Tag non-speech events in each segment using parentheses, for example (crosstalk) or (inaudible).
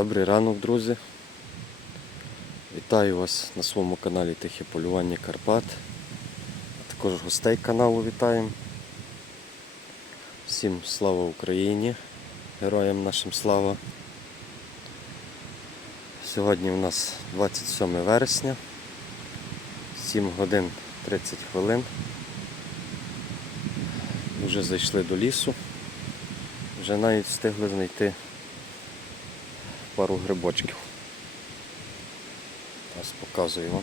Добрий ранок, друзі. Вітаю вас на своєму каналі Тихе Полювання Карпат. А також гостей каналу вітаємо. Всім слава Україні! Героям нашим слава! Сьогодні у нас 27 вересня, 7 годин 30 хвилин. Вже зайшли до лісу, вже навіть встигли знайти пару грибочків. Ось показую вам.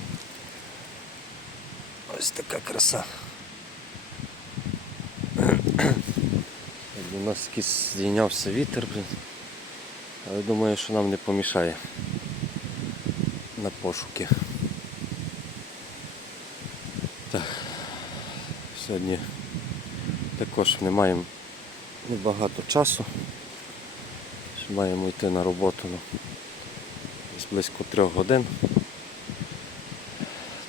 Ось така краса. У нас якийсь здійнявся вітер. Але думаю, що нам не помішає на пошуки. Так. Сьогодні також не маємо небагато часу. Маємо йти на роботу десь близько трьох годин.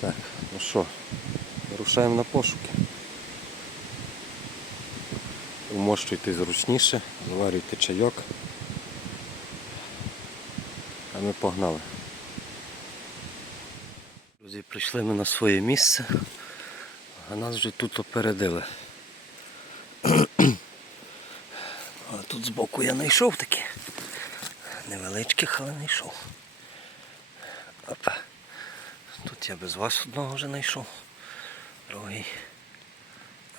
Так, ну що, вирушаємо на пошуки. Умощуйте зручніше, заварюйте чайок. А ми погнали. Друзі, прийшли ми на своє місце, а нас вже тут опередили. (clears throat) А тут збоку я знайшов таке. Невеличких, але знайшов. Опа. Тут я без вас одного вже знайшов. Другий.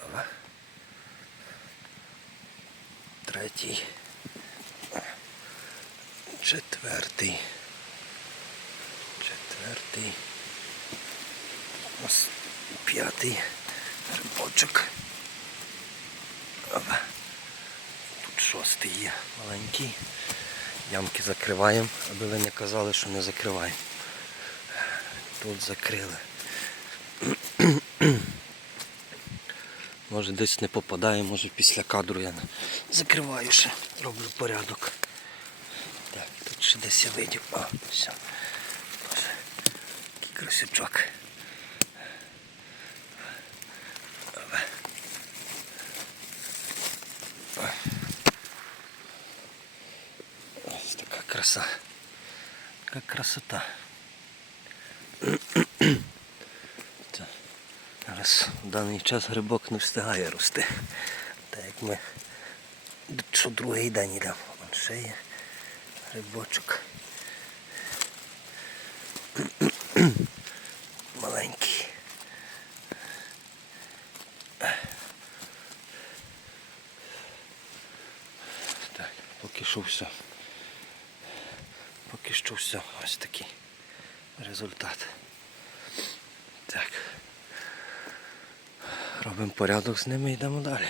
Опа. Третій. Четвертий. Четвертий. Ось п'ятий грибочок. Опа. Тут шостий є маленький. Ямки закриваємо, аби ви не казали, що не закриваємо. Тут закрили. Може десь не попадає, може після кадру я закриваю ще, роблю порядок. Так, тут ще десь я видів. О, все. Боже, який красючок. Опа. Ось така краса. Така красота. (clears throat) Зараз в даний час грибок не встигає рости. Так як ми що другий день йдемо. Вон ще є грибочок. (clears throat) Маленький. Так, поки що все. Що все. Ось такий результат. Так. Робимо порядок з ними і йдемо далі.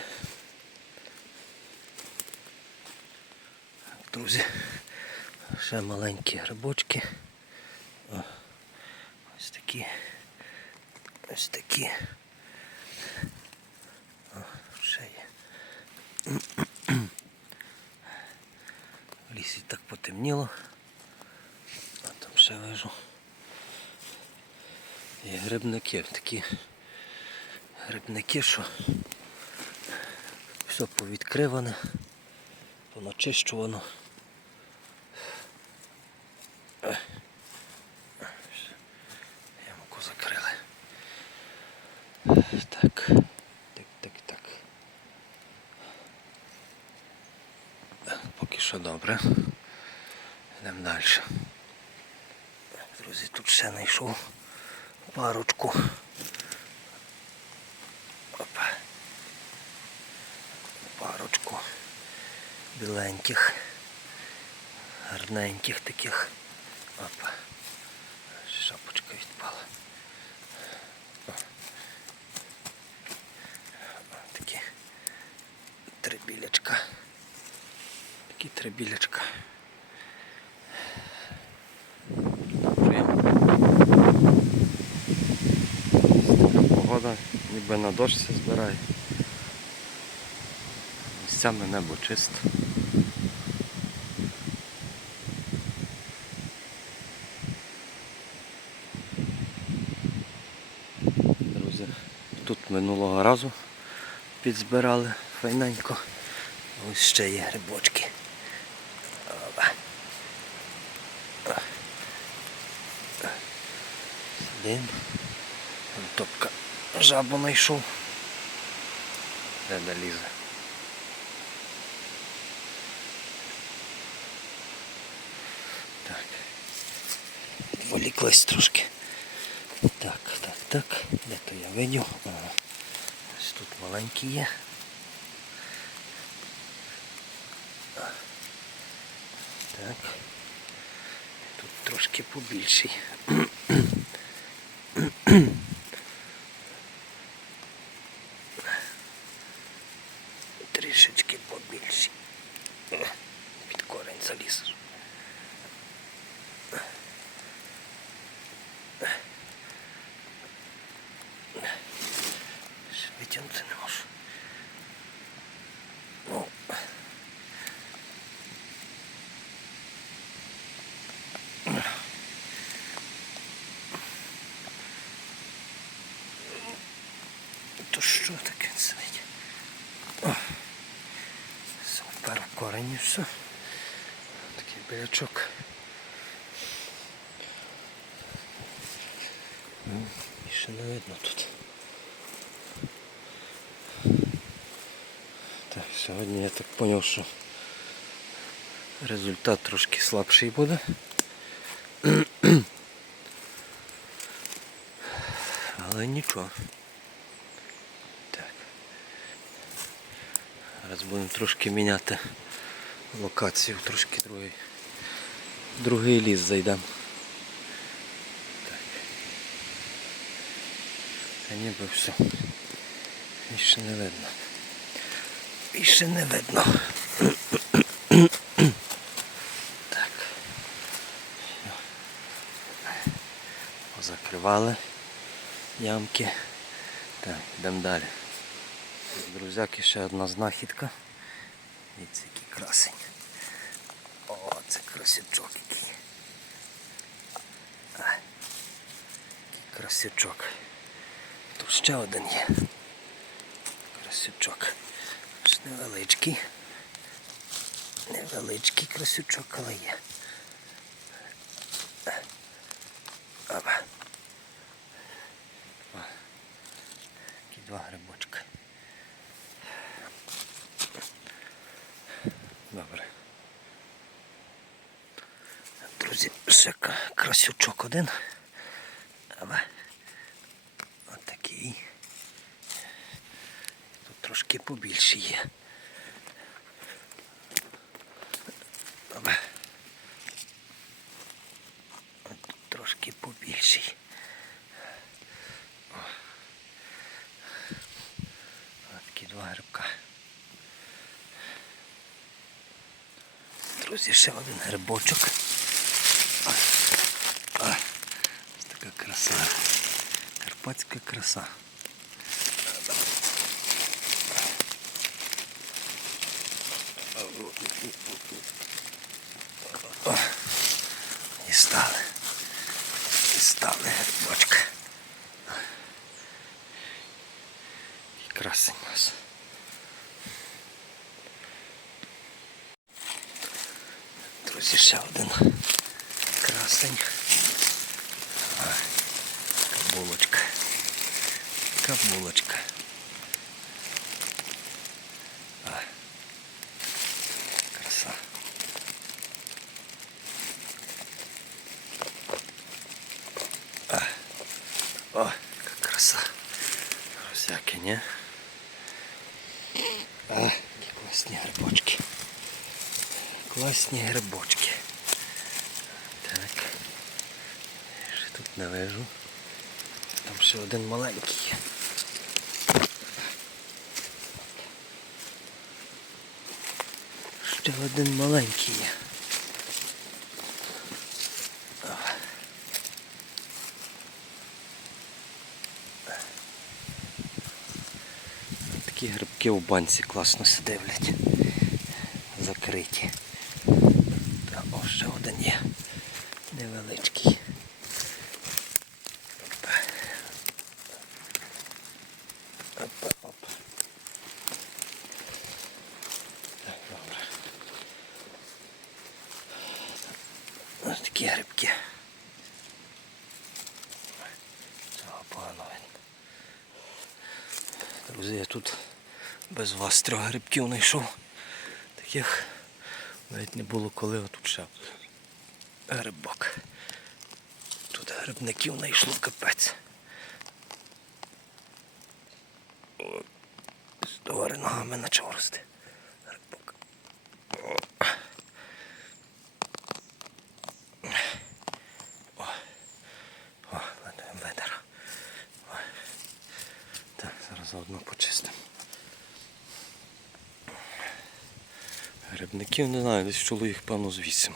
Друзі, ще маленькі грибочки. Ось такі. Ось такі. О, ще є. В так потемніло. Ще вижу. Є грибники такі грибники, що все повідкриване, поначищувано. Е. Ямку закрили. Так, так, так, так. Е, Поки що добре. Йдемо далі. Друзі, тут ще знайшов парочку. Опа. Парочку біленьких, гарненьких таких. Опа. Шапочка відпала. О. Такі три білячка. Такі три Тебе на дощці збирає. Місцями небо чисто. Друзі, тут минулого разу підзбирали файненько. Ось ще є грибочки. Сидимо. Жабу знайшов. Де долізе? Так. Воліклась трошки. Так, так, так. Де то я видів? Ось тут маленькі є. Так. Тут трошки побільший. Трішечки побільший. Під корень заліз. Ще Витягнути не можу. Ну. То що таке сидить? Супер в корені все. Такий білячок. І ще не видно тут. Так, сьогодні я так зрозумів, що результат трошки слабший буде. (clears throat) Але нічого. Зараз будемо трошки міняти локацію, трошки другий. Другий ліс зайдемо. Та ніби все. Більше не видно. Більше не видно. Так. Позакривали ямки. Так, йдемо далі. Друзяки, ще одна знахідка. Дивіться, який красень. О, це красючок який. Який красючок. Тут ще один є. Красючок. Аж невеличкий. Невеличкий красючок, але є. Опа. О, Такі два грибочка. Добре. Друзі, ще к- красючок один. Ава. Отакий. Тут трошки побільше є. Ава. От трошки побільший. Такі два грибка. Друзі, ще один грибочок. А, а, Ось така краса. Карпатська краса. І стали. І стали грибочка. І красень нас. Друзі, ще один красень. А, Кабулочка. Кабулочка. А, краса. А, о, яка краса. Розяки, ні? А, які класні грибочки. Класні грибочки. Так. Я ще тут не вижу. Там ще один маленький. Ще один маленький є. Такі грибки у банці класно се дивлять. Закриті. Та, о, ще один є. Невеличкий. Опа. Опа. Так, добре. Ось такі грибки. погано видно. Друзі, я тут без вас трьох грибків знайшов. Таких навіть не було коли отут ще грибок. Тут грибників знайшло капець. О, Догори ногами почав. Грибок. О. О, Так, зараз заодно почистимо. Грибників не знаю, десь їх певно з вісім.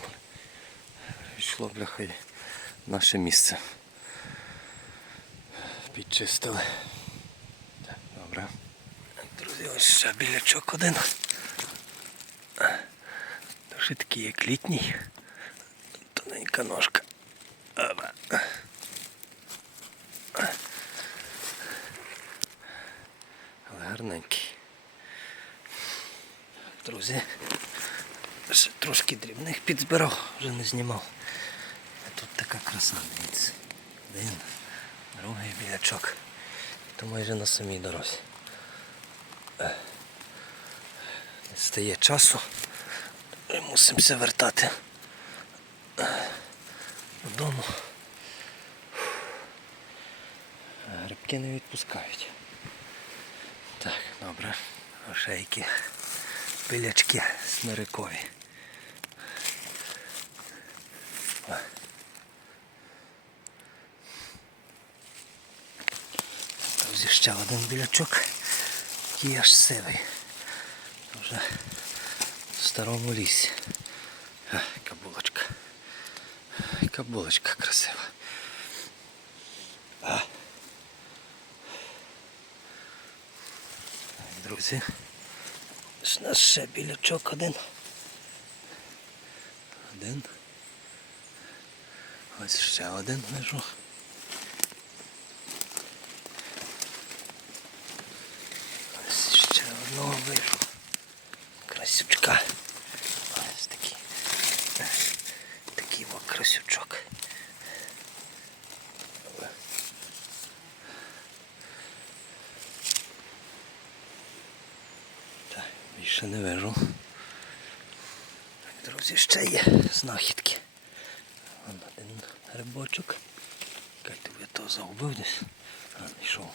Йшло бляха наше місце. Підчистили. Так, добре. Друзі, ось ще білячок один. Дуже такий як літній. Тоненька ножка. Опа. Але гарненький. Друзі, ще трошки дрібних підзбирав, вже не знімав. А тут така краса, дивіться. Один, другий білячок. То майже на самій дорозі. Стає часу. і Мусимося вертати додому. Грибки не відпускають. Так, добре. Які білячки смирикові. Друзі, ще один білячок, який аж сивий. Вже в старому лісі. А, яка булочка. Красива. А. Друзі. У нас ще білячок один. Один. Ось ще один лежу. Ось ще одного вижу. Красючка. Ось такий. Такий о красючок. Так, більше не вижу. Так, друзі, ще є знахідки. Вон один грибочок. Як ти я то загубив десь? А, знайшов.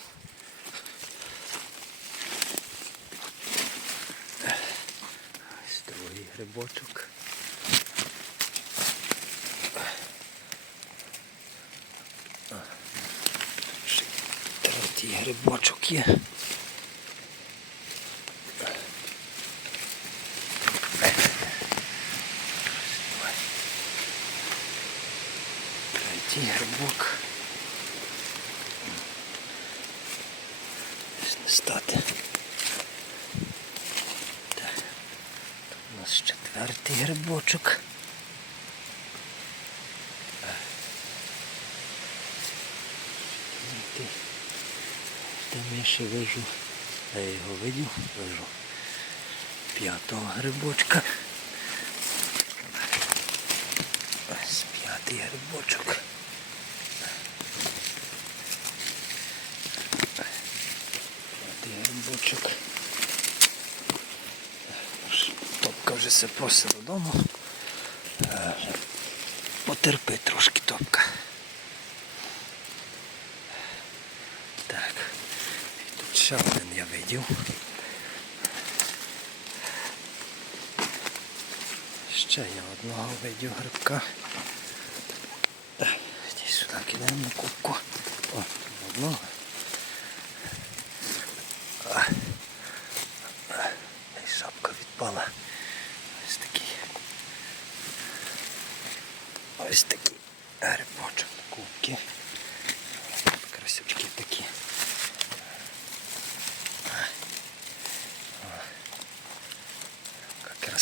Ось другий грибочок. Третій грибочок є. Третій грибок. Десь не стати. Так. Тут у нас четвертий грибочок. Там я ще вижу. Я його видів, вижу. П'ятого грибочка. Ось п'ятий грибочок. П'ятий грибочок. Аж Топка вже все просить додому. Е, Потерпи трошки топка. Так. І тут ще один я видів. Ще я одного видів грибка. Так, Іди сюди кидаємо кубку. О, одного.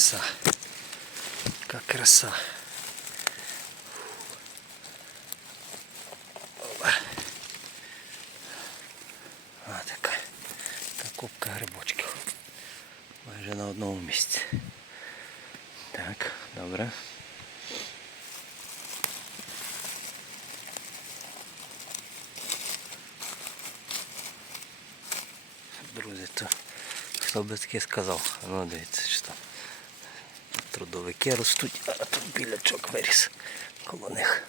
краса. Яка краса. Опа. А така. Така кубка грибочків. Майже на одному місці. Так, добре. друзі, то хто би таке сказав. Ну дивіться, що там. Трудовики ростуть, а тут білячок виріс коло них.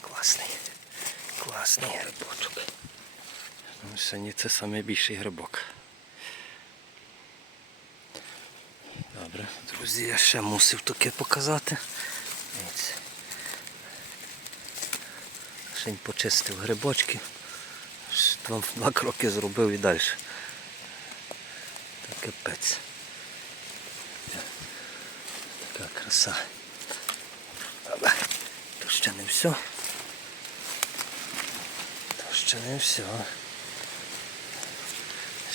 Класний. Класний грибочок. Ну, Сьогодні це найбільший грибок. Добре, друзі, я ще мусив таке показати. Ще почистив грибочки. Два, два кроки зробив і далі. Капець. Така краса. Але то ще не все. То ще не все.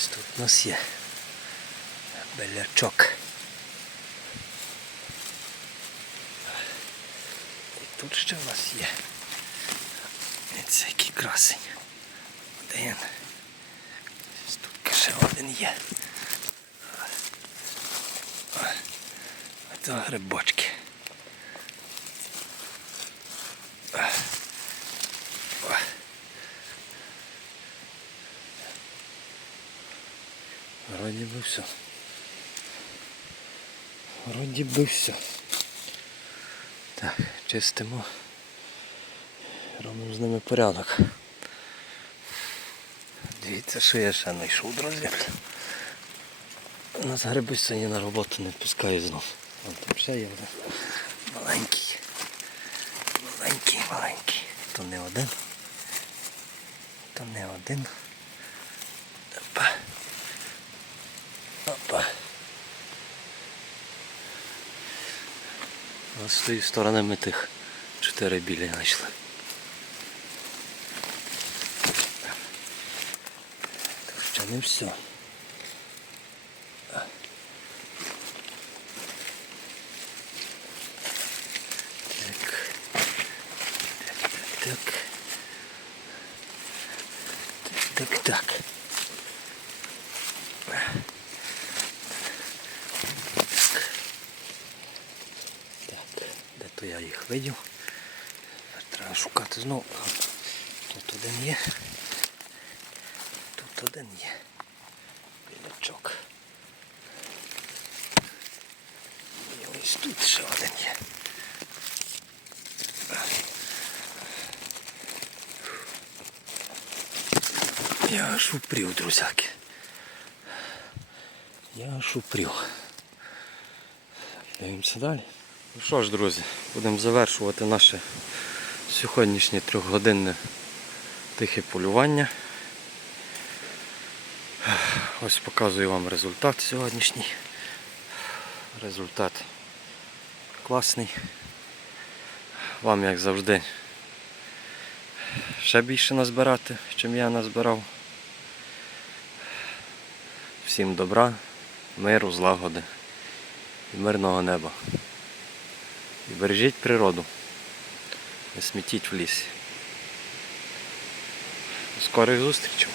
Тут у нас є белячок. І тут ще в нас є. Ось який красень. Один. Тут ще один є. Ось грибочки. Вроді би все. Вроді би все. Так, чистимо. Робимо з ними порядок. Дивіться, що я ще знайшов, друзі. Нас гриби сьогодні на роботу не відпускає знов. Вон там ще є один. Маленький. Маленький, маленький. То не один. То не один. Опа. Опа. А з тієї сторони ми тих чотири білі знайшли. Ще не все. Так. Так, так, так. Так, так. Так, де то я їх видів. Треба шукати знову. Тут один є. Тут один є. Білячок. І ось тут ще один є. Я аж упрів, друзяки. Я аж упрів. Дивимося далі. Ну що ж, друзі, будемо завершувати наше сьогоднішнє трьохгодинне тихе полювання. Ось показую вам результат сьогоднішній. Результат класний. Вам, як завжди, ще більше назбирати, чим я назбирав. Всім добра, миру, злагоди і мирного неба. І бережіть природу. Не смітіть в лісі. До скорих зустрічей!